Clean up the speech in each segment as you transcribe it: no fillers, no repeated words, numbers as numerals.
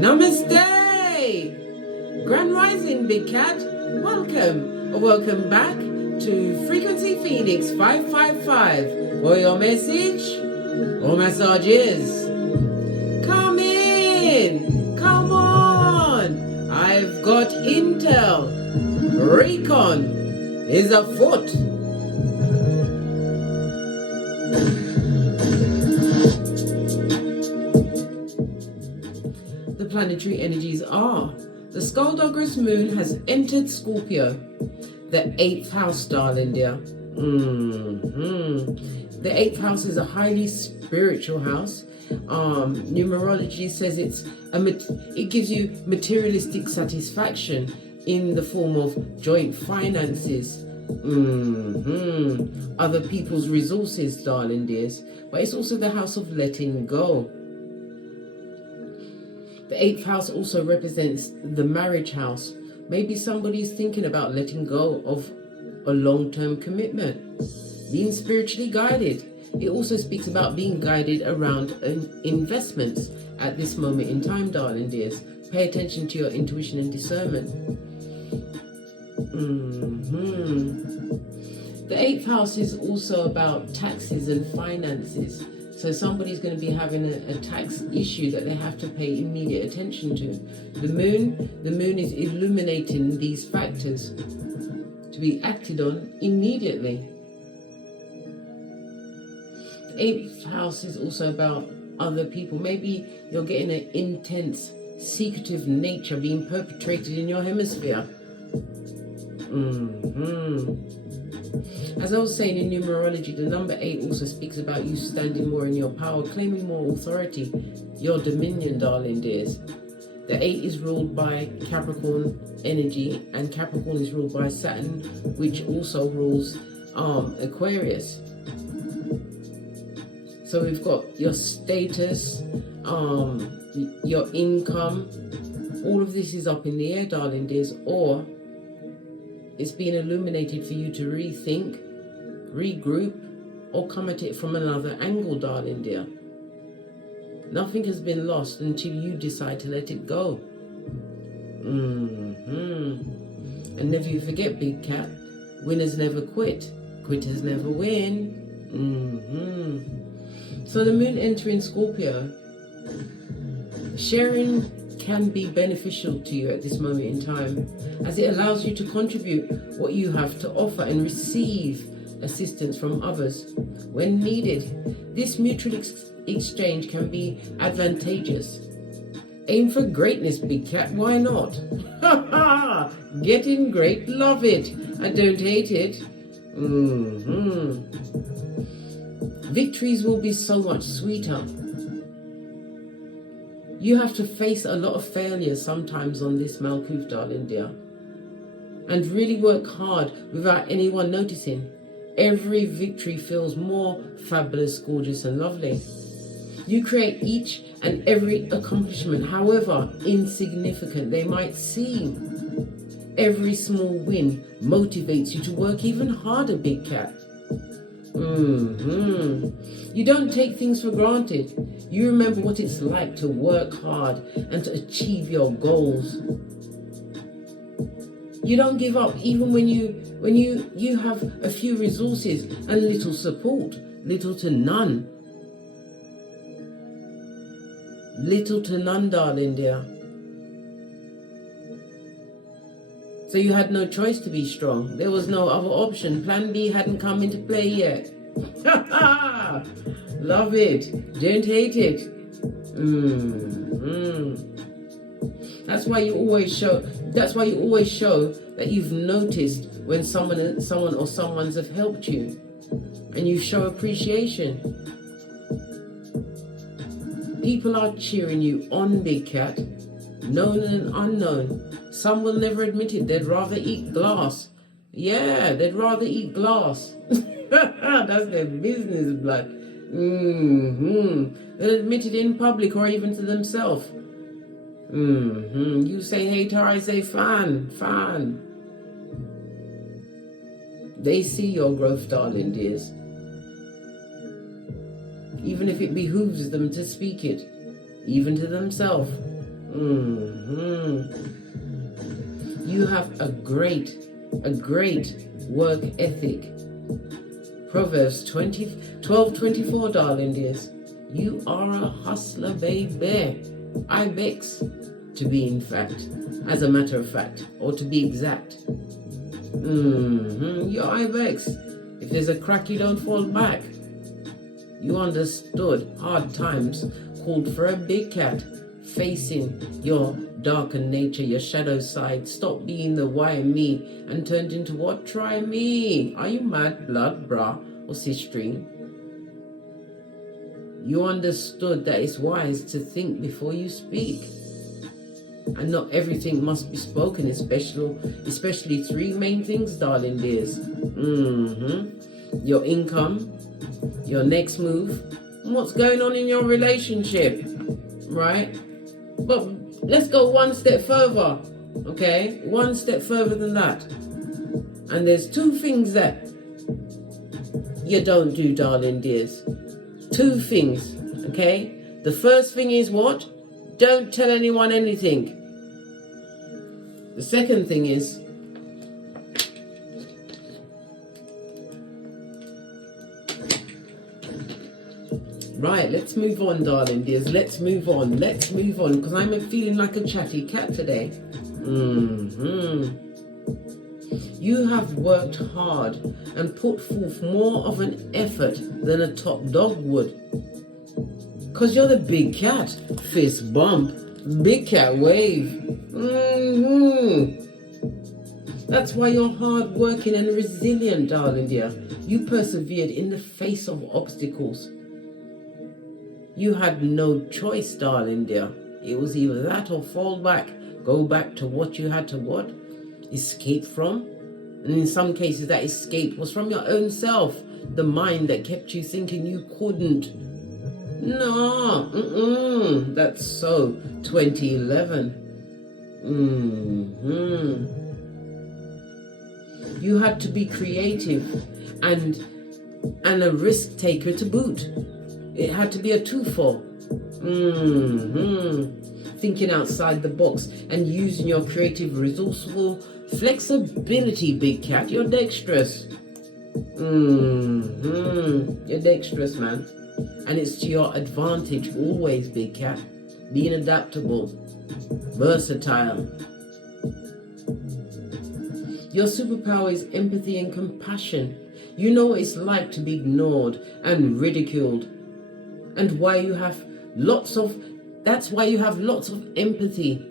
Namaste! Grand Rising, Big Cat. Welcome, or welcome back to Frequency Phoenix 555 for your message or messages. Come in! Come on! I've got intel. Recon is afoot. The planetary energies are: the Skulldugger's moon has entered Scorpio, the 8th house, darling dear. The 8th house is a highly spiritual house. Numerology says it gives you materialistic satisfaction in the form of joint finances, other people's resources, darling dears. But it's also the house of letting go. The 8th house also represents the marriage house. Maybe somebody's thinking about letting go of a long-term commitment, being spiritually guided. It also speaks about being guided around investments at this moment in time, darling dears. Pay attention to your intuition and discernment. The 8th house is also about taxes and finances. So somebody's going to be having a tax issue that they have to pay immediate attention to. The moon is illuminating these factors to be acted on immediately. The 8th house is also about other people. Maybe you're getting an intense, secretive nature being perpetrated in your hemisphere. As I was saying, in numerology, the number 8 also speaks about you standing more in your power, claiming more authority, your dominion, darling dears. The 8 is ruled by Capricorn energy, and Capricorn is ruled by Saturn, which also rules Aquarius. So we've got your status, your income. All of this is up in the air, darling dears, or it's been illuminated for you to rethink, regroup, or come at it from another angle, darling dear. Nothing has been lost until you decide to let it go. And never you forget, Big Cat, winners never quit, quitters never win. So the moon entering Scorpio, sharing can be beneficial to you at this moment in time, as it allows you to contribute what you have to offer and receive assistance from others when needed. This mutual exchange can be advantageous. Aim for greatness, Big Cat, why not? Getting great, love it. I don't hate it. Victories will be so much sweeter. You have to face a lot of failures sometimes on this Malkuth, darling dear, and really work hard without anyone noticing. Every victory feels more fabulous, gorgeous, and lovely. You create each and every accomplishment, however insignificant they might seem. Every small win motivates you to work even harder, Big Cat. You don't take things for granted. You remember what it's like to work hard and to achieve your goals. You don't give up even when you have a few resources and little support, little to none. Little to none, darling dear. So you had no choice to be strong. There was no other option. Plan B hadn't come into play yet. Love it. Don't hate it. That's why you always show that you've noticed when someone or someone's have helped you, and you show appreciation. People are cheering you on, Big Cat, known and unknown. Some will never admit it. They'd rather eat glass. Yeah, they'd rather eat glass. That's their business, blood. They'll admit it in public or even to themselves. You say hater, I say fan. They see your growth, darling dears. Even if it behooves them to speak it, even to themselves. You have a great work ethic. Proverbs 12:24, darling dears. You are a hustler, baby. Ibex, to be in fact, as a matter of fact, or to be exact. You're Ibex. If there's a crack, you don't fall back. You understood hard times called for a big cat, facing your darkened nature, your shadow side. Stop being the why me and turned into what? Try me. Are you mad, blood, bra, or sistering? You understood that it's wise to think before you speak. And not everything must be spoken, especially three main things, darling dears. Your income, your next move, and what's going on in your relationship, right? But let's go one step further, okay? One step further than that. And there's two things that you don't do, darling dears. Two things, okay? The first thing is what? Don't tell anyone anything. The second thing is, right, let's move on, darling dears. Let's move on, because I'm feeling like a chatty cat today. You have worked hard and put forth more of an effort than a top dog would. Because you're the big cat. Fist bump. Big cat wave. That's why you're hard working and resilient, darling dear. You persevered in the face of obstacles. You had no choice, darling dear. It was either that or fall back. Go back to what you had to what? Escape from. And in some cases that escape was from your own self. The mind that kept you thinking you couldn't. No, that's so 2011. You had to be creative and a risk taker to boot. It had to be a two-for. Thinking outside the box and using your creative, resourceful flexibility, big cat. You're dexterous. You're dexterous, man. And it's to your advantage always, big cat. Being adaptable, versatile. Your superpower is empathy and compassion. You know what it's like to be ignored and ridiculed. And why you have that's why you have lots of empathy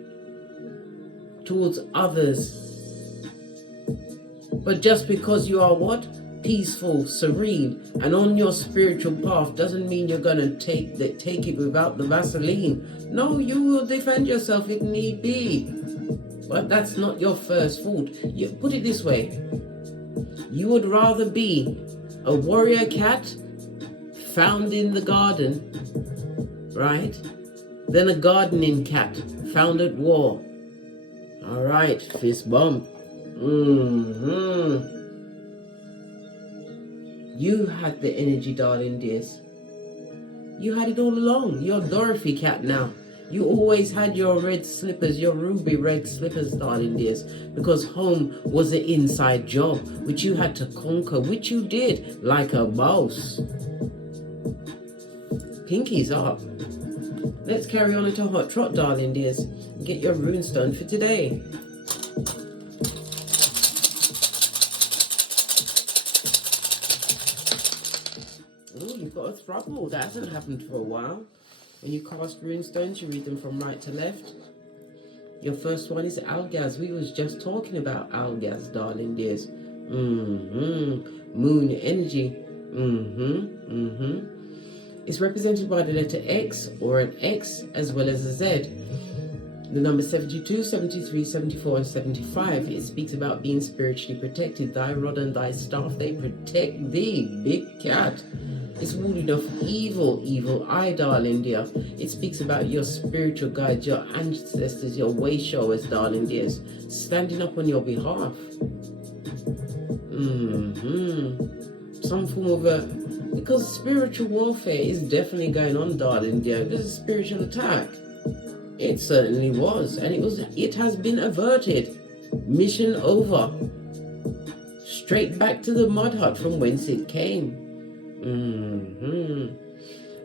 towards others. But just because you are what? Peaceful, serene, and on your spiritual path doesn't mean you're going to take it without the Vaseline. No, you will defend yourself if need be. But that's not your first fault. You put it this way. You would rather be a warrior cat found in the garden, right, than a gardening cat found at war. All right, fist bump. You had the energy, darling dears. You had it all along. You're Dorothy cat now. You always had your red slippers, your ruby red slippers, darling dears, because home was an inside job, which you had to conquer, which you did like a boss. Pinkies up. Let's carry on into hot trot, darling dears, and get your runestone for today. Oh, you've got a thruple. That hasn't happened for a while. When you cast runestones, you read them from right to left. Your first one is Algaz. We was just talking about Algaz, darling dears. Moon energy. It's represented by the letter X or an X as well as a Z. The number 72, 73, 74 and 75. It speaks about being spiritually protected. Thy rod and thy staff, they protect thee, big cat. It's warded off evil eye, darling dear. It speaks about your spiritual guides, your ancestors, your way showers, darling dears, standing up on your behalf. Some form of because spiritual warfare is definitely going on, darling dear. There's a spiritual attack. It certainly was. And it has been averted. Mission over. Straight back to the mud hut from whence it came.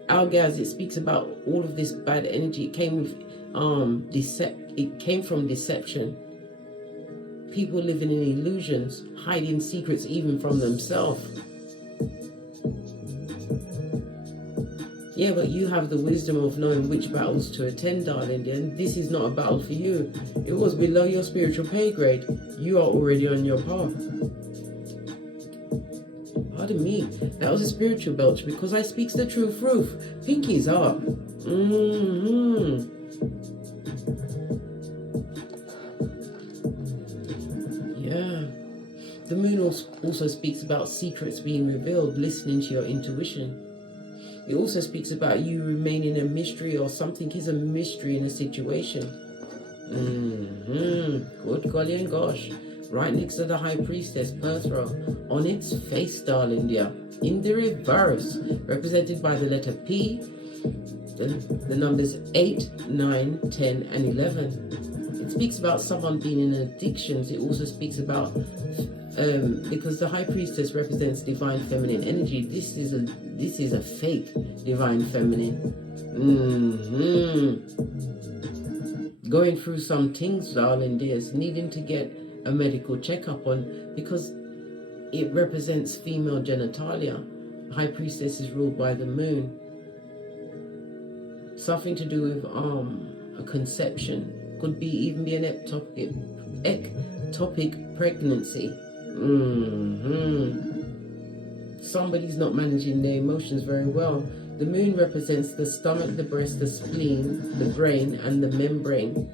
Algaz, it speaks about all of this bad energy. It came with it came from deception. People living in illusions, hiding secrets even from themselves. Yeah, but you have the wisdom of knowing which battles to attend, darling, and this is not a battle for you. It was below your spiritual pay grade. You are already on your path. Pardon me, that was a spiritual belch because I speaks the truth. Pinkies up. Yeah. The moon also speaks about secrets being revealed, listening to your intuition. It also speaks about you remaining a mystery, or something is a mystery in a situation. Good golly and gosh. Right next to the High Priestess birth row. On its face, darling dear. In the reverse. Represented by the letter P. The numbers 8, 9, 10 and 11. It speaks about someone being in addictions. It also speaks about... because the High Priestess represents divine feminine energy, this is a fake divine feminine. Going through some things, darling dears, needing to get a medical checkup on, because it represents female genitalia. High Priestess is ruled by the moon. Something to do with a conception. Could be even be an ectopic pregnancy. Somebody's not managing their emotions very well. The moon represents the stomach, the breast, the spleen, the brain, and the membrane.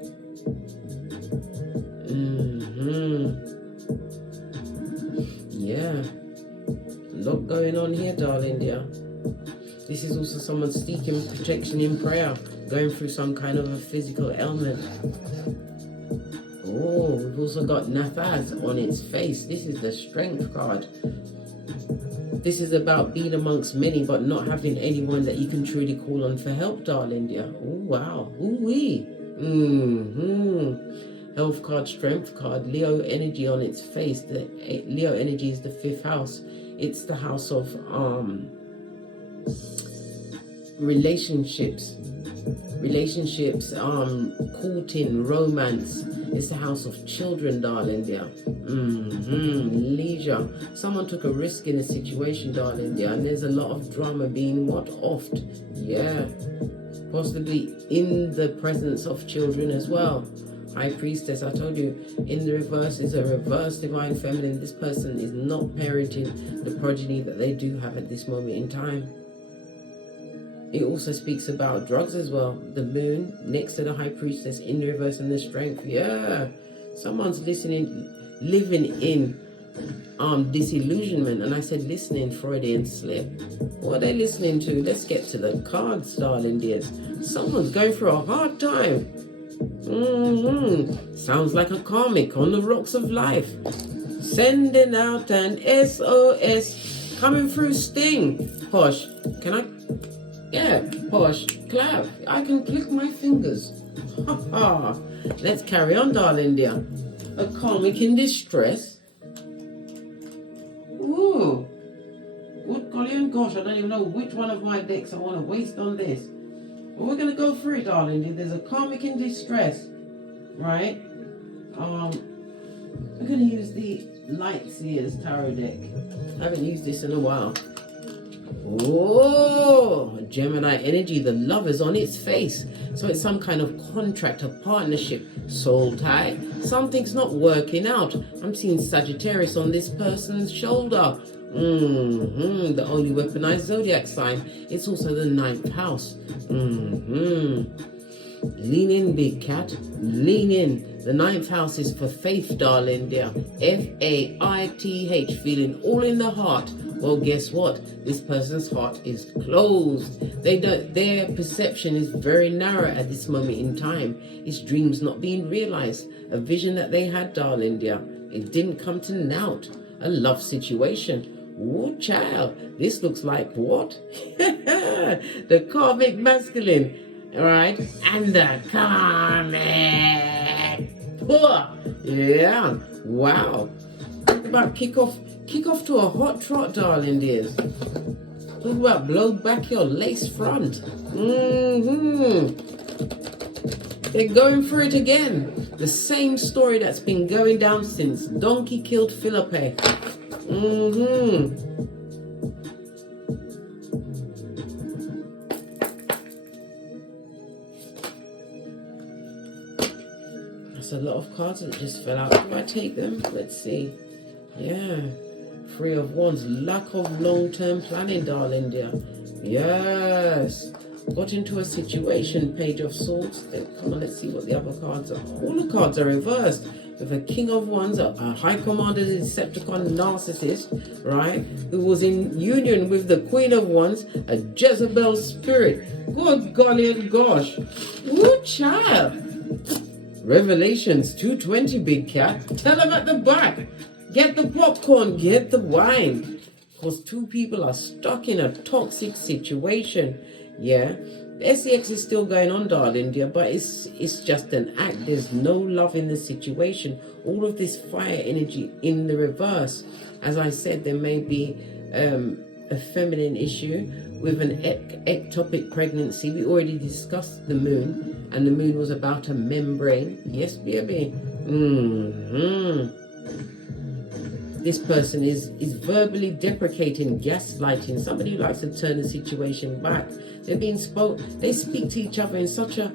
Yeah. A lot going on here, darling dear. This is also someone seeking protection in prayer, going through some kind of a physical ailment. Oh, we've also got Nafaz on its face. This is the strength card. This is about being amongst many, but not having anyone that you can truly call on for help, darling dear. Oh, wow. Ooh-wee. Health card, strength card, Leo energy on its face. The Leo energy is the 5th house. It's the house of relationships, courting, romance. It's the house of children, darling dear. Leisure. Someone took a risk in a situation, darling dear, and there's a lot of drama being offed. Yeah. Possibly in the presence of children as well. High Priestess, I told you, in the reverse is a reverse divine feminine. This person is not parenting the progeny that they do have at this moment in time. It also speaks about drugs as well. The moon next to the High Priestess in the reverse and the strength. Yeah. Someone's living in disillusionment. And I said listening, Freudian slip. What are they listening to? Let's get to the cards, darling dears. Someone's going through a hard time. Sounds like a karmic on the rocks of life. Sending out an SOS. Coming through sting. Posh, can I... Yeah, Posh, clap. I can click my fingers. Ha ha. Let's carry on, darling dear. A karmic in distress. Ooh. Good golly and gosh, I don't even know which one of my decks I want to waste on this. But we're going to go through it, darling dear. There's a karmic in distress, right? We're going to use the Lightseers Tarot deck. I haven't used this in a while. Oh, Gemini energy, the Lover's on its face. So it's some kind of contract, a partnership, soul tie. Something's not working out. I'm seeing Sagittarius on this person's shoulder. The only weaponized zodiac sign. It's also the 9th house. Lean in, big cat. Lean in. The 9th house is for faith, darling dear. F-A-I-T-H, feeling all in the heart. Well, guess what? This person's heart is closed. Their perception is very narrow at this moment in time. It's dreams not being realized. A vision that they had, darling dear. It didn't come to naught. A love situation. Oh, child. This looks like what? The karmic masculine. right? And the Karmic. Yeah, wow. Talk about kick off to a hot trot, darling dears. Talk about blow back your lace front. They're going through it again. The same story that's been going down since Donkey killed Philippe. That's a lot of cards that just fell out. Do I take them? Let's see. Yeah. Three of Wands. Lack of long-term planning, darling dear. Yes. Got into a situation. Page of Swords. Come on, let's see what the other cards are. All the cards are reversed. With a King of Wands, a High Commander, Decepticon narcissist, right? Who was in union with the Queen of Wands, a Jezebel spirit. Good golly and gosh. Woo, child. Revelations 220, big cat. Tell them at the back. Get the popcorn, get the wine. Because two people are stuck in a toxic situation. Yeah. The SEX is still going on, darling dear, but it's just an act. There's no love in the situation. All of this fire energy in the reverse. As I said, there may be a feminine issue with an ectopic pregnancy. We already discussed the moon, and the moon was about a membrane. Yes, baby. This person is verbally deprecating, gaslighting, somebody who likes to turn the situation back. They're being they speak to each other in such a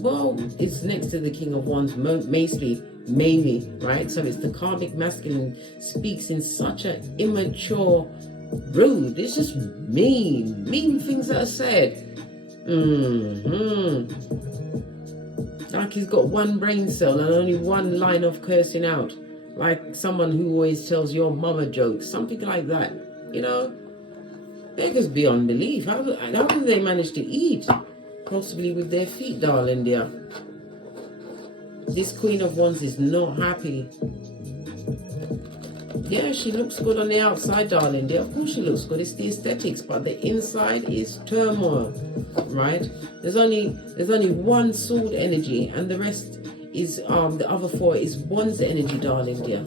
well, it's next to the King of Wands, mainly, right? So it's the karmic masculine speaks in such an immature, rude, it's just mean things that are said. Like he's got one brain cell and only one line of cursing out. Like someone who always tells your mama jokes, something like that, you know? Beggars beyond belief. How do they manage to eat? Possibly with their feet, darling dear. This Queen of Wands is not happy. Yeah, she looks good on the outside, darling dear. Of course she looks good. It's the aesthetics, but the inside is turmoil, right? There's only one sword energy, and the rest is the other four is Wands energy, darling dear.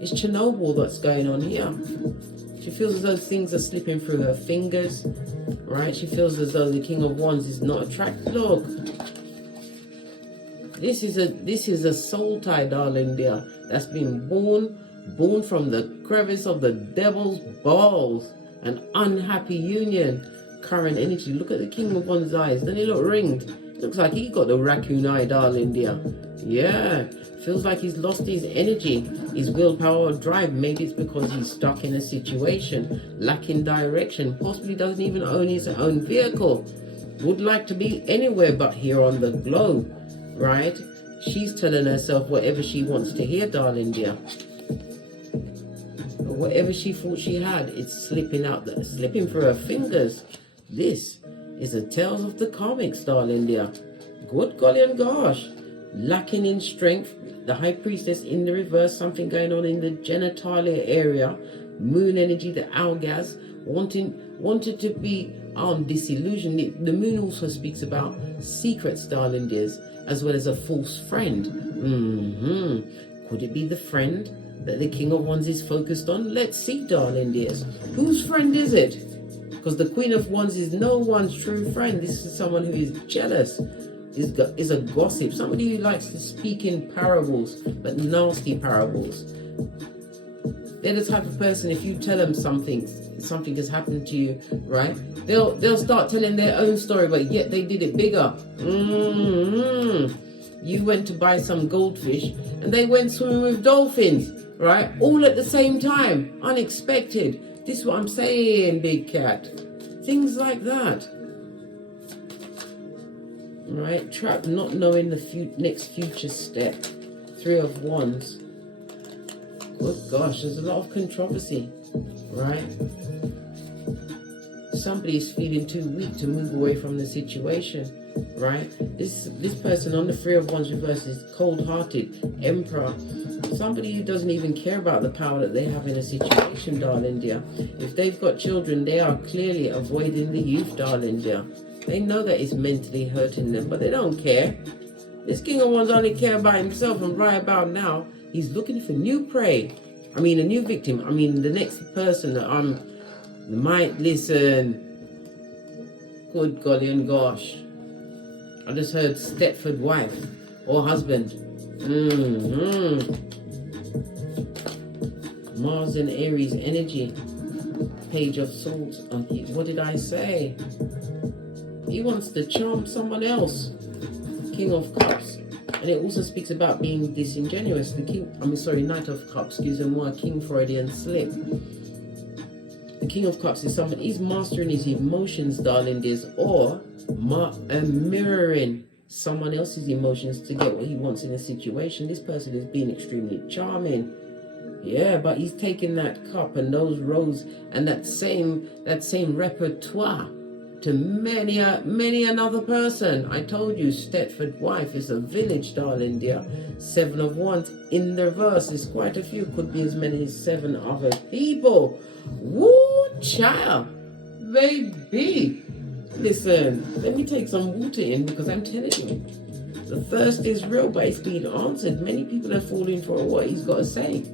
It's Chernobyl that's going on here. She feels as though things are slipping through her fingers, right? She feels as though the King of Wands is not attractive. Look, this is a soul tie, darling dear, that's been born from the crevice of the devil's balls. An unhappy union. Current energy. Look at the King of Wands' eyes. Doesn't he look ringed? Looks like he got the raccoon eye, darling dear. Yeah. Feels like he's lost his energy, his willpower or drive. Maybe it's because he's stuck in a situation, lacking direction, possibly doesn't even own his own vehicle. Would like to be anywhere but here on the globe, right? She's telling herself whatever she wants to hear, darling dear. But whatever she thought she had, it's slipping through her fingers. This is a tales of the comics, darling dear. Good golly and gosh. Lacking in strength, the High Priestess in the reverse, something going on in the genitalia area. Moon energy, the algaz, wanted to be disillusioned. The moon also speaks about secrets, darling dears, as well as a false friend. Could it be the friend that the King of Wands is focused on? Let's see, darling dears. Whose friend is it? Because the Queen of Wands is no one's true friend. This is someone who is jealous, is a gossip, somebody who likes to speak in parables, but nasty parables. They're the type of person, if you tell them something has happened to you, right? They'll start telling their own story, but yet they did it bigger. You went to buy some goldfish, and they went swimming with dolphins, right? All at the same time, unexpected. This is what I'm saying, big cat. Things like that. Right, trapped, not knowing the next future step. Three of Wands. Good gosh, there's a lot of controversy, right? Somebody is feeling too weak to move away from the situation, right? This person on the Three of Wands reverse is cold-hearted, Emperor. Somebody who doesn't even care about the power that they have in a situation, darling dear. If they've got children, they are clearly avoiding the youth, darling dear. They know that it's mentally hurting them, but they don't care. This King of Wands only care about himself, and right about now, he's looking for new prey. I mean, a new victim. I mean, the next person that might listen. Good golly and gosh. I just heard Stepford wife or husband. Mars and Aries energy. Page of Swords. What did I say? He wants to charm someone else. King of Cups. And it also speaks about being disingenuous. Knight of Cups. Excusez-moi, King Freudian slip. The King of Cups is someone, he's mastering his emotions, darling dears, or mirroring someone else's emotions to get what he wants in a situation. This person is being extremely charming. Yeah, but he's taking that cup and those roles and that same repertoire to many another person. I told you, Stepford wife is a village, darling dear. 7 of Wands in the reverse. There's quite a few, could be as many as 7 other people. Woo, child, baby. Listen, let me take some water in, because I'm telling you, the thirst is real, but it's being answered. Many people are falling for what he's got to say.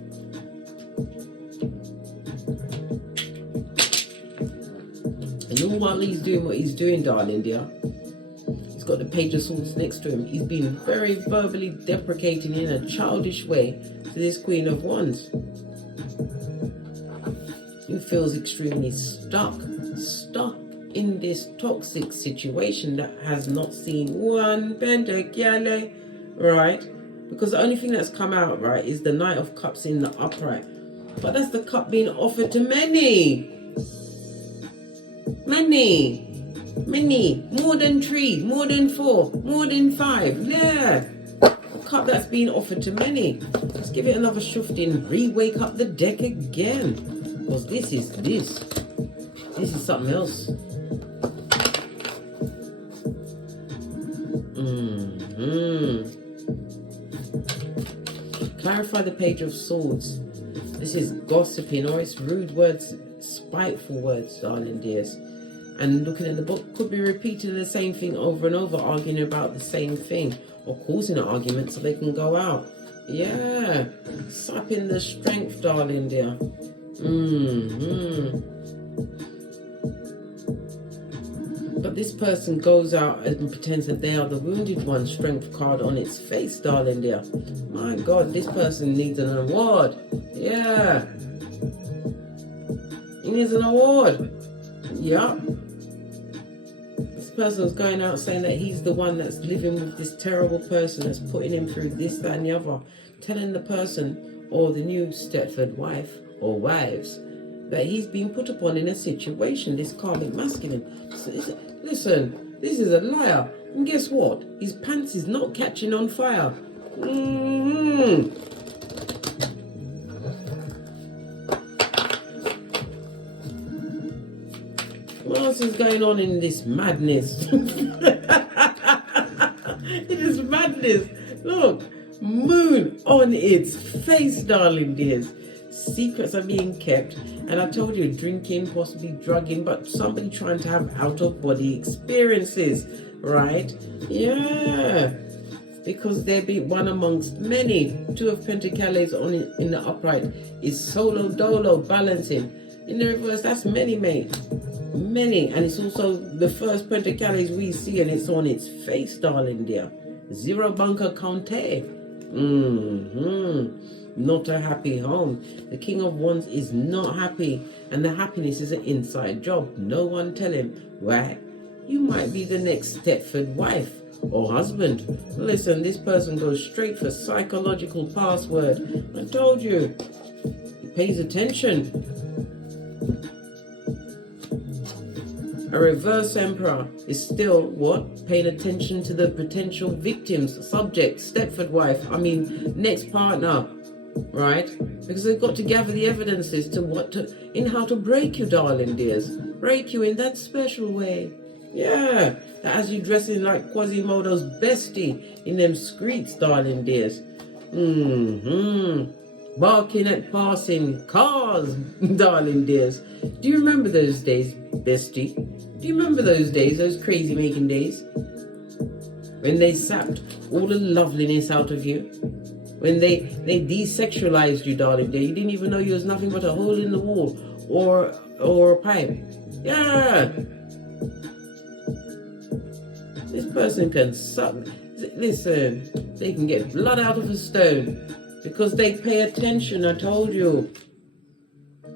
And all while he's doing what he's doing, darling dear, he's got the Page of Swords next to him. He's been very verbally deprecating in a childish way to this Queen of Wands. He feels extremely stuck in this toxic situation that has not seen one pentacale, right? Because the only thing that's come out, right, is the Knight of Cups in the upright. But that's the cup being offered to many. More than 3, more than 4, more than 5. Yeah. A cup that's being offered to many. Let's give it another shufting. Re-wake up the deck again. Because this is something else. Clarify the Page of Swords. This is gossiping, or it's rude words, spiteful words, darling dears. And looking at the book, could be repeating the same thing over and over, arguing about the same thing, or causing an argument so they can go out. Yeah, sapping the strength, darling dear. But this person goes out and pretends that they are the wounded one, strength card on its face, darling dear. My God, this person needs an award. Yeah. He needs an award. Yup. This person's going out saying that he's the one that's living with this terrible person that's putting him through this, that and the other. Telling the person, or the new Stepford wife, or wives, that he's been put upon in a situation, this karmic masculine. Listen, this is a liar. And guess what? His pants is not catching on fire. What else is going on in this madness? It is madness. Look, moon on its face, darling dears. Secrets are being kept, and I told you, drinking, possibly drugging, but somebody trying to have out-of-body experiences, right? Yeah, because there be one amongst many. 2 of Pentacles in the upright is solo dolo, balancing. In the reverse, that's many, mate. Many, and it's also the first Pentacles we see, and it's on its face, darling dear. 0 bunker Conte. Not a happy home. The King of Wands is not happy, and the happiness is an inside job. No one tell him, right? You might be the next Stepford wife or husband. Listen, this person goes straight for psychological password. I told you. He pays attention. A reverse emperor is still what? Paying attention to the potential victims, subject, Stepford wife, next partner, right? Because they've got to gather the evidences in how to break you, darling dears. Break you in that special way. Yeah, as you dressing like Quasimodo's bestie in them streets, darling dears. Barking at passing cars, darling dears. Do you remember those days? bestie. Do you remember those days, those crazy making days? When they sapped all the loveliness out of you? When they desexualized you, darling dear. You didn't even know you was nothing but a hole in the wall or a pipe. Yeah. This person can suck. Listen, they can get blood out of a stone because they pay attention, I told you.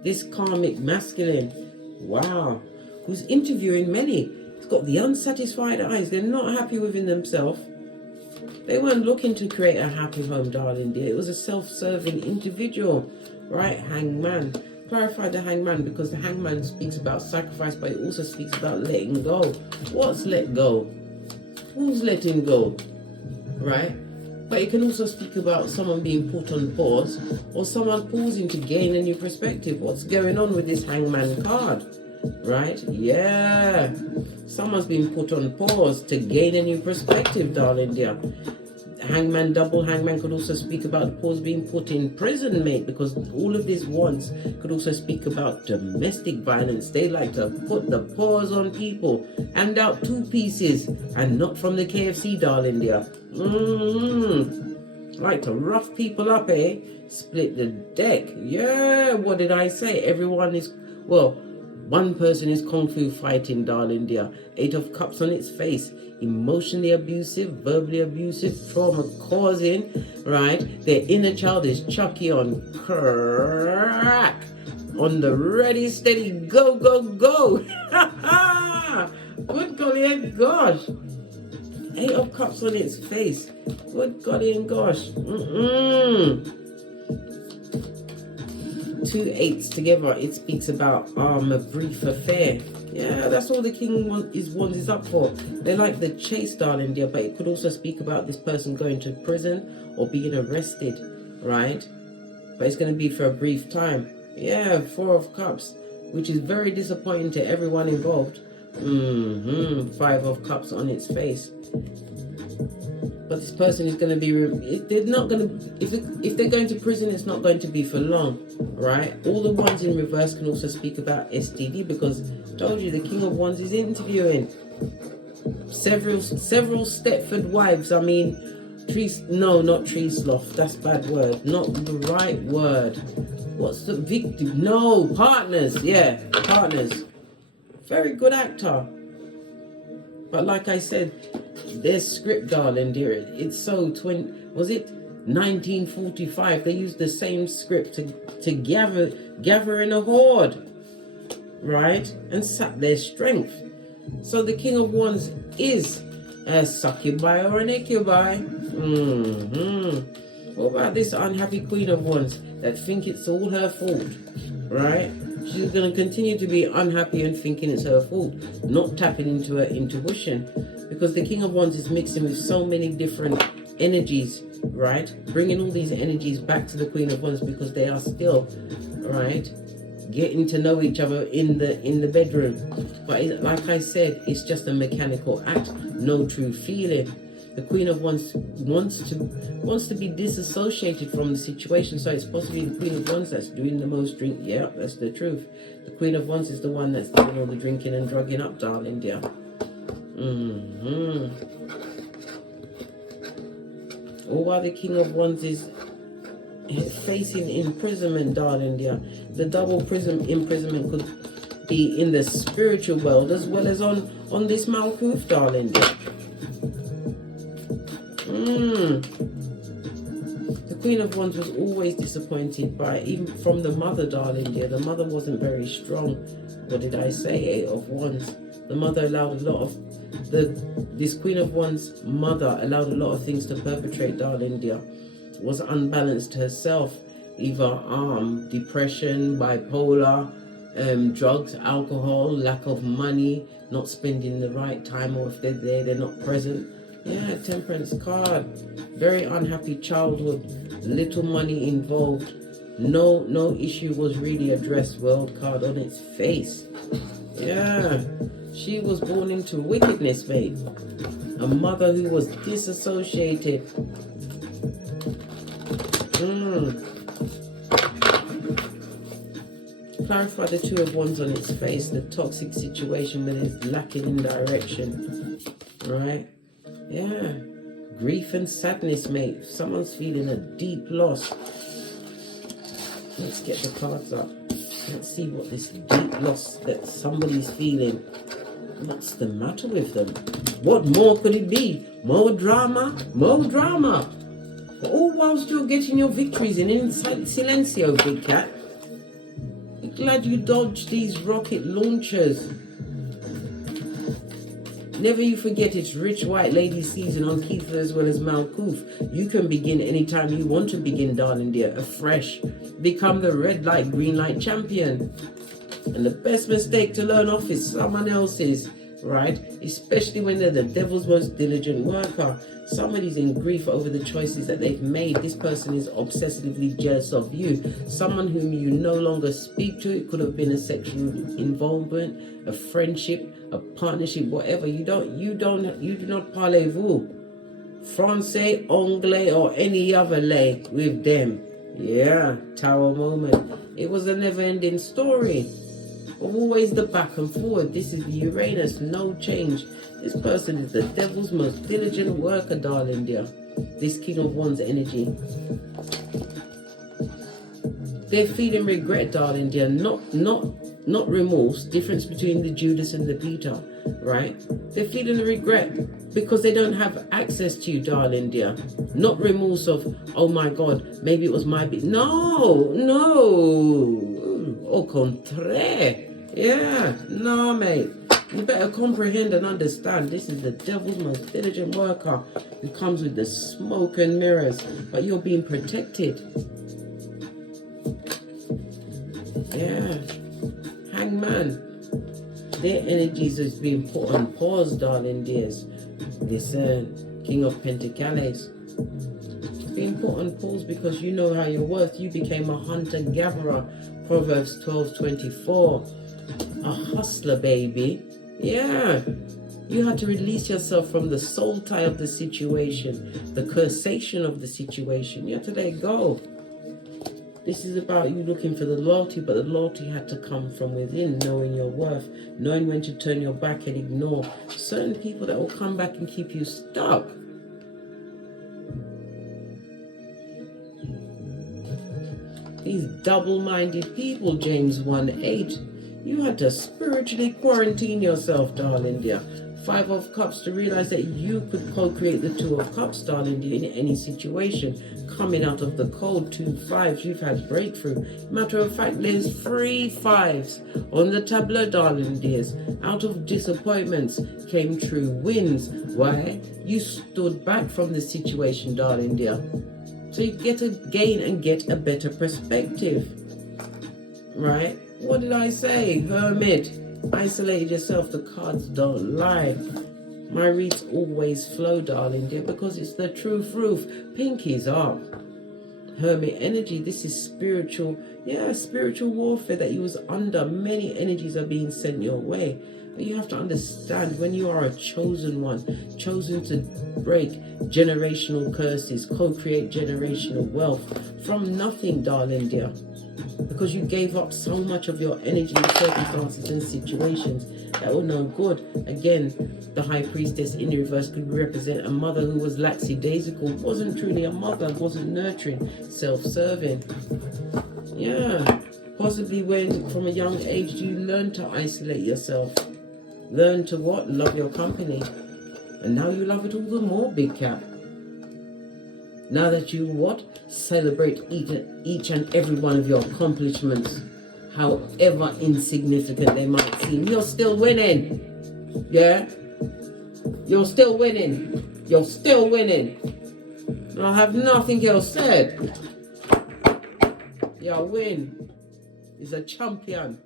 This karmic masculine, wow, who's interviewing many. He's got the unsatisfied eyes. They're not happy within themselves. They weren't looking to create a happy home, darling dear. It was a self-serving individual, right? Hangman. Clarify the hangman, because the hangman speaks about sacrifice, but it also speaks about letting go. What's let go? Who's letting go? Right? But it can also speak about someone being put on pause, or someone pausing to gain a new perspective. What's going on with this hangman card? Right? Yeah. Someone's been put on pause to gain a new perspective, darling dear. Hangman, double hangman could also speak about the pause being put in prison, mate, because all of these ones could also speak about domestic violence. They like to put the pause on people, hand out 2 pieces, and not from the KFC, darling dear. Like to rough people up, eh? Split the deck. Yeah, what did I say? Everyone is, well, one person is kung fu fighting, darling dear. 8 of Cups on its face. Emotionally abusive, verbally abusive, trauma causing, right? Their inner child is Chucky on crack. On the ready, steady, go, go, go. Good golly and gosh. 8 of Cups on its face. Good golly and gosh. 2 8s together. It speaks about a brief affair. Yeah, that's all the King Wands is up for. They like the chase, darling dear, but it could also speak about this person going to prison or being arrested, right? But it's going to be for a brief time. Yeah, 4 of Cups, which is very disappointing to everyone involved. 5 of Cups on its face. But this person is going to be, they're not going to, if they're going to prison, it's not going to be for long, right? All the ones in reverse can also speak about STD, because I told you the King of Wands is interviewing several Stepford wives. I mean, not tree sloth, that's bad word, not the right word. What's the victim? No, partners, yeah, partners. Very good actor. But like I said, their script, darling dear, it's so was it 1945? They used the same script to gather in a horde, right? And sap their strength. So the King of Wands is a succubi or an incubi. What about this unhappy Queen of Wands that think it's all her fault, right? She's going to continue to be unhappy and thinking it's her fault, not tapping into her intuition, because the King of Wands is mixing with so many different energies, right? Bringing all these energies back to the Queen of Wands, because they are still, right, getting to know each other in the bedroom. But like I said, it's just a mechanical act, no true feeling. The Queen of Wands wants to be disassociated from the situation, so it's possibly the Queen of Wands that's doing the most drink. Yeah, that's the truth. The Queen of Wands is the one that's doing all the drinking and drugging up, darling dear. Or while the King of Wands is facing imprisonment, darling dear. The double imprisonment could be in the spiritual world as well as on this Malkuth, darling dear. The Queen of Wands was always disappointed by, even from the mother, darling dear. The mother wasn't very strong. What did I say? 8 of Wands. The mother allowed a lot of, this Queen of Wands mother allowed a lot of things to perpetrate, darling dear. Was unbalanced herself. Either depression, bipolar, drugs, alcohol, lack of money, not spending the right time, or if they're there, they're not present. Yeah, Temperance card. Very unhappy childhood. Little money involved. No issue was really addressed. World card on its face. Yeah. She was born into wickedness, mate. A mother who was disassociated. Clarify the Two of Wands on its face, the toxic situation when it's lacking in direction. Right? Yeah. Grief and sadness, mate. Someone's feeling a deep loss. Let's get the cards up. Let's see what this deep loss that somebody's feeling. What's the matter with them? What more could it be? More drama? More drama. All whilst you're getting your victories in silencio, big cat. I'm glad you dodged these rocket launchers. Never you forget it's rich white lady season on Keith as well as Malkuth. You can begin anytime you want to begin, darling dear, afresh. Become the red light, green light champion. And the best mistake to learn off is someone else's, right? Especially when they're the devil's most diligent worker. Somebody's in grief over the choices that they've made. This person is obsessively jealous of you. Someone whom you no longer speak to. It could have been a sexual involvement, a friendship, a partnership, whatever. You do not parlez-vous. Francais, Anglais, or any other lay with them. Yeah, tower moment. It was a never-ending story. Always the back and forward. This is the Uranus, no change. This person is the devil's most diligent worker, darling dear. This King of Wands energy. They're feeling regret, darling dear. Not remorse. Difference between the Judas and the Peter, right? They're feeling the regret because they don't have access to you, darling dear. Not remorse of, oh my God, maybe it was my No. Au contraire. Yeah, no, mate. You better comprehend and understand this is the devil's most diligent worker who comes with the smoke and mirrors, but you're being protected. Yeah. Hangman. Their energies is being put on pause, darling dears. This King of Pentacles. Being put on pause because you know how you're worth. You became a hunter-gatherer. Proverbs 12:24. A hustler, baby. Yeah. You had to release yourself from the soul tie of the situation, the cursation of the situation. You had to let it go. This is about you looking for the loyalty, but the loyalty had to come from within, knowing your worth, knowing when to turn your back and ignore certain people that will come back and keep you stuck. These double-minded people, James 1:8. You had to spiritually quarantine yourself, darling dear. 5 of Cups to realize that you could co-create the 2 of Cups, darling dear, in any situation. Coming out of the cold, 2 5s, you've had breakthrough. Matter of fact, there's 3 5s on the tableau, darling dears. Out of disappointments came true wins. Why? You stood back from the situation, darling dear. So you get to gain and get a better perspective. Right? What did I say? Hermit. Isolate yourself. The cards don't lie. My reads always flow, darling dear, because it's the truth roof. Pinkies up. Hermit energy. This is spiritual. Yeah, spiritual warfare that you was under. Many energies are being sent your way. But you have to understand when you are a chosen one, chosen to break generational curses, co-create generational wealth from nothing, darling dear. Because you gave up so much of your energy in circumstances and situations that were no good. Again, the High Priestess in reverse could represent a mother who was lackadaisical, wasn't truly a mother, wasn't nurturing, self-serving. Yeah, possibly when from a young age you learn to isolate yourself. Learn to what? Love your company. And now you love it all the more, big cat. Now that you what? Celebrate each and every one of your accomplishments, however insignificant they might seem. You're still winning. Yeah? You're still winning. You're still winning. I have nothing else said. Your win is a champion.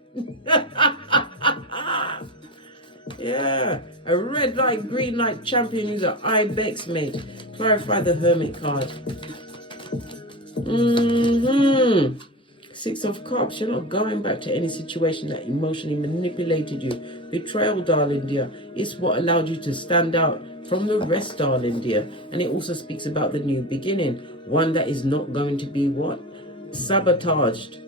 Yeah, a red light, green light champion who's an ibex, mate. Clarify the Hermit card. 6 of Cups. You're not going back to any situation that emotionally manipulated you. Betrayal, darling dear. It's what allowed you to stand out from the rest, darling dear. And it also speaks about the new beginning. One that is not going to be what? Sabotaged.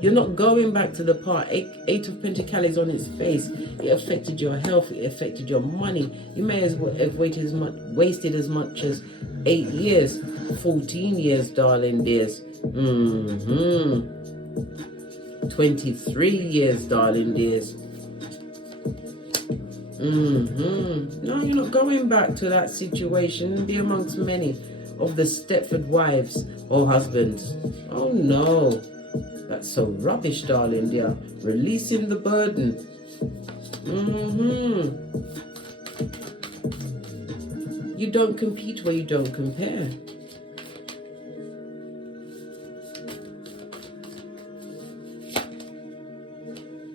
You're not going back to the part. Eight of Pentacles on its face. It affected your health. It affected your money. You may as well have wasted as much as 8 years, 14 years, darling dears. 23 years, darling dears. No, you're not going back to that situation and be amongst many of the Stepford wives or husbands. Oh no. That's so rubbish, darling dear. Releasing the burden. You don't compete where you don't compare.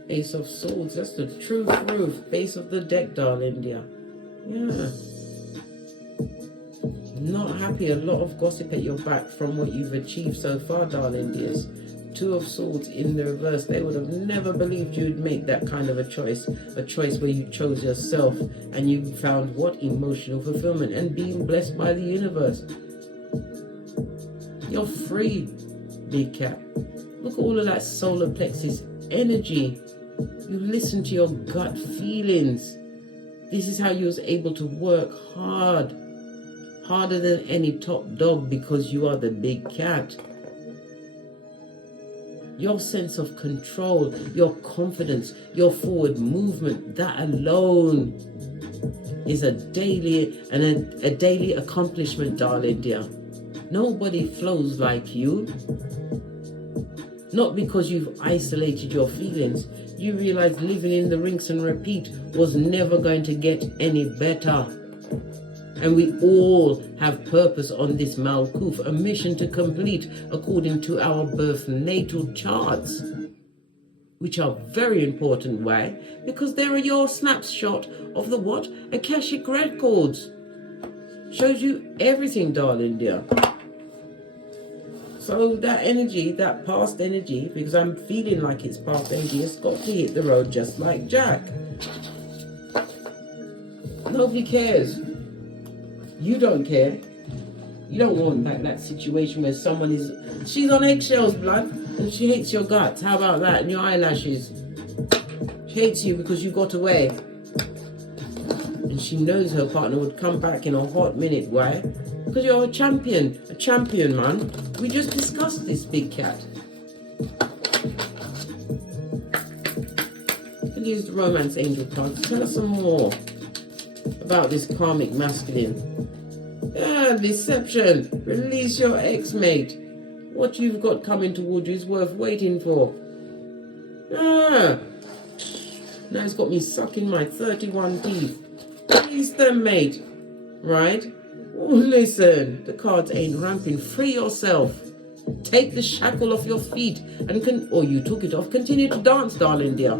Ace of Swords, that's the true proof. Base of the deck, darling dear. Yeah. Not happy. A lot of gossip at your back from what you've achieved so far, darling dears. Two of Swords in the reverse. They would have never believed you'd make that kind of a choice where you chose yourself and you found what? Emotional fulfillment and being blessed by the universe. You're free, big cat. Look at all of that solar plexus energy. You listen to your gut feelings. This is how you was able to work hard. Harder than any top dog because you are the big cat. Your sense of control, your confidence, your forward movement, that alone is a daily accomplishment, darling dear. Nobody flows like you. Not because you've isolated your feelings. You realize living in the rinse and repeat was never going to get any better. And we all have purpose on this Malkuth, a mission to complete according to our birth natal charts, which are very important. Why? Because they're your snapshot of the what? Akashic records. Shows you everything, darling dear. So that energy, that past energy, because I'm feeling like it's past energy, has got to hit the road just like Jack. Nobody cares. You don't care. You don't want that situation where she's on eggshells, blood, and she hates your guts. How about that? And your eyelashes. She hates you because you got away. And she knows her partner would come back in a hot minute. Why? Because you're a champion, man. We just discussed this, big cat. Use the romance angel card. Tell us some more about this karmic masculine. Yeah, deception. Release your ex-mate. What you've got coming towards you is worth waiting for. Ah. Now it's got me sucking my 31 teeth. Release them, mate. Right? Oh, listen, the cards ain't ramping. Free yourself. Take the shackle off your feet and you took it off. Continue to dance, darling dear.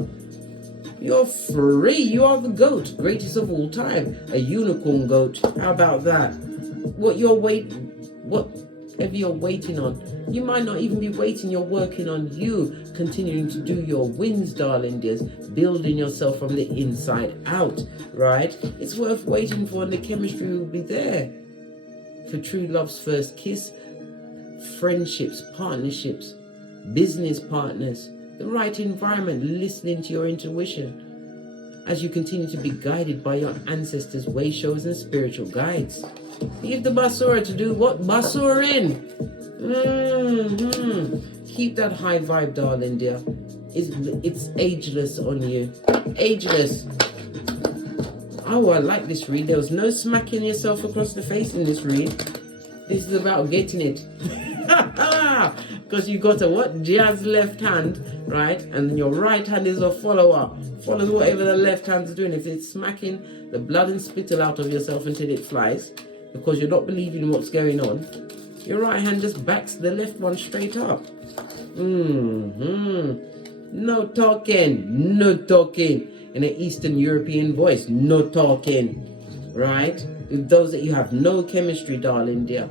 You're free. You are the goat, greatest of all time. A unicorn goat. How about that? Whatever you're waiting on. You might not even be waiting. You're working on you, continuing to do your wins, darling dears, building yourself from the inside out, right? It's worth waiting for, and the chemistry will be there. For true love's first kiss, friendships, partnerships, business partners, the right environment, listening to your intuition as you continue to be guided by your ancestors, way showers, and spiritual guides. Leave the basura to do what? Basura in. Keep that high vibe, darling dear. It's ageless on you. Ageless. Oh, I like this read. There was no smacking yourself across the face in this read. This is about getting it. Because you got a what? Jazz left hand, right? And then your right hand is a follower. Follows whatever the left hand's doing. If it's smacking the blood and spittle out of yourself until it flies, because you're not believing what's going on, your right hand just backs the left one straight up. No talking. No talking. In an Eastern European voice. No talking. Right? With those that you have no chemistry, darling dear.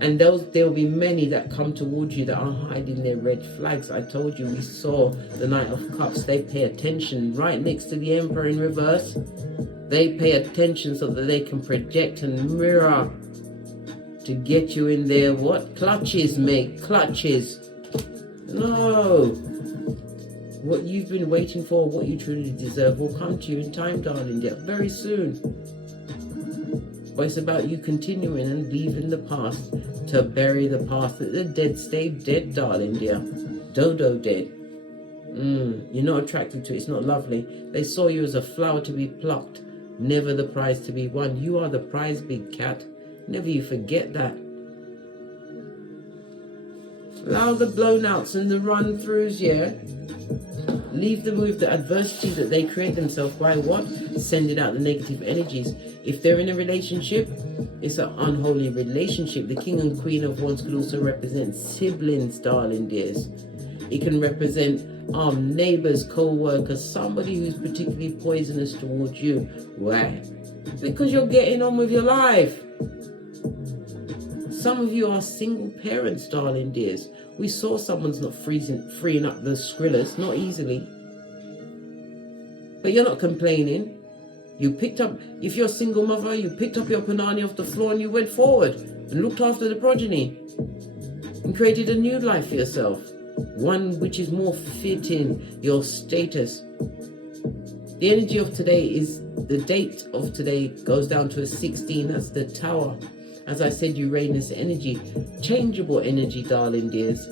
And there will be many that come towards you that are hiding their red flags. I told you, we saw the Knight of Cups. They pay attention right next to the Emperor in reverse. They pay attention so that they can project and mirror to get you in their what? Clutches, mate. Clutches. No. What you've been waiting for, what you truly deserve, will come to you in time, darling dear, very soon. But it's about you continuing and leaving the past to bury the past. Let the dead stay dead, darling dear. Dodo dead. You're not attracted to it. It's not lovely. They saw you as a flower to be plucked, never the prize to be won. You are the prize, big cat. Never you forget that. Allow the blown outs and the run throughs, yeah? Leave them with the adversity that they create themselves by what? Sending out the negative energies. If they're in a relationship, it's an unholy relationship. The king and queen of wands could also represent siblings, darling dears. It can represent neighbors, co-workers, somebody who's particularly poisonous towards you. Why? Because you're getting on with your life. Some of you are single parents, darling dears. We saw someone's not freeing up the skrillers, not easily. But you're not complaining. You picked up, if you're a single mother, you picked up your panani off the floor and you went forward and looked after the progeny and created a new life for yourself. One which is more fitting your status. The energy of today is, the date of today goes down to a 16. That's the Tower. As I said, Uranus energy, changeable energy, darling dears.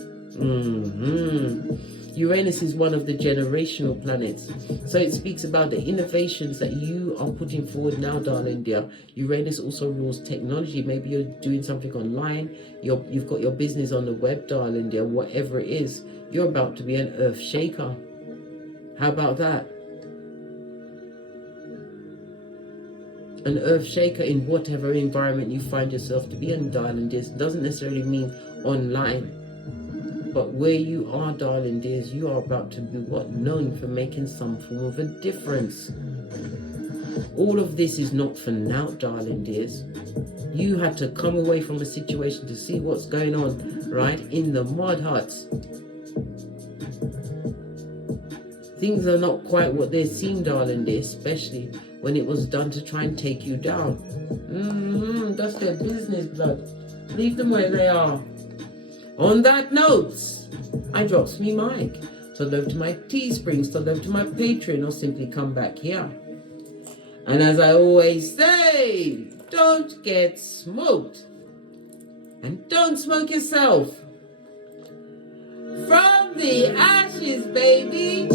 Uranus is one of the generational planets. So it speaks about the innovations that you are putting forward now, darling dear. Uranus also rules technology. Maybe you're doing something online. You've got your business on the web, darling dear. Whatever it is, you're about to be an earth shaker. How about that? An earth shaker in whatever environment you find yourself to be in, darling dears. Doesn't necessarily mean online. But where you are, darling dears, you are about to be known for making some form of a difference. All of this is not for now, darling dears. You had to come away from a situation to see what's going on, right, in the mud huts. Things are not quite what they seem, darling dear, especially when it was done to try and take you down. That's their business, blood. Leave them where they are. On that note, I drops me mic. So love to my Teesprings, so love to my Patreon, or simply come back here. And as I always say, don't get smoked. And don't smoke yourself. From the ashes, baby.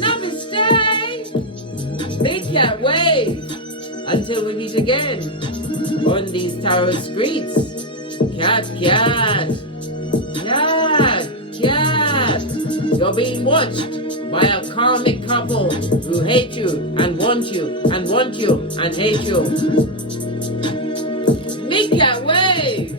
Namaste. Big cat wave. Until we meet again on these tarot streets. Cat, cat. Cat. You're being watched by a karmic couple who hate you and want you and want you and hate you. Big cat wave.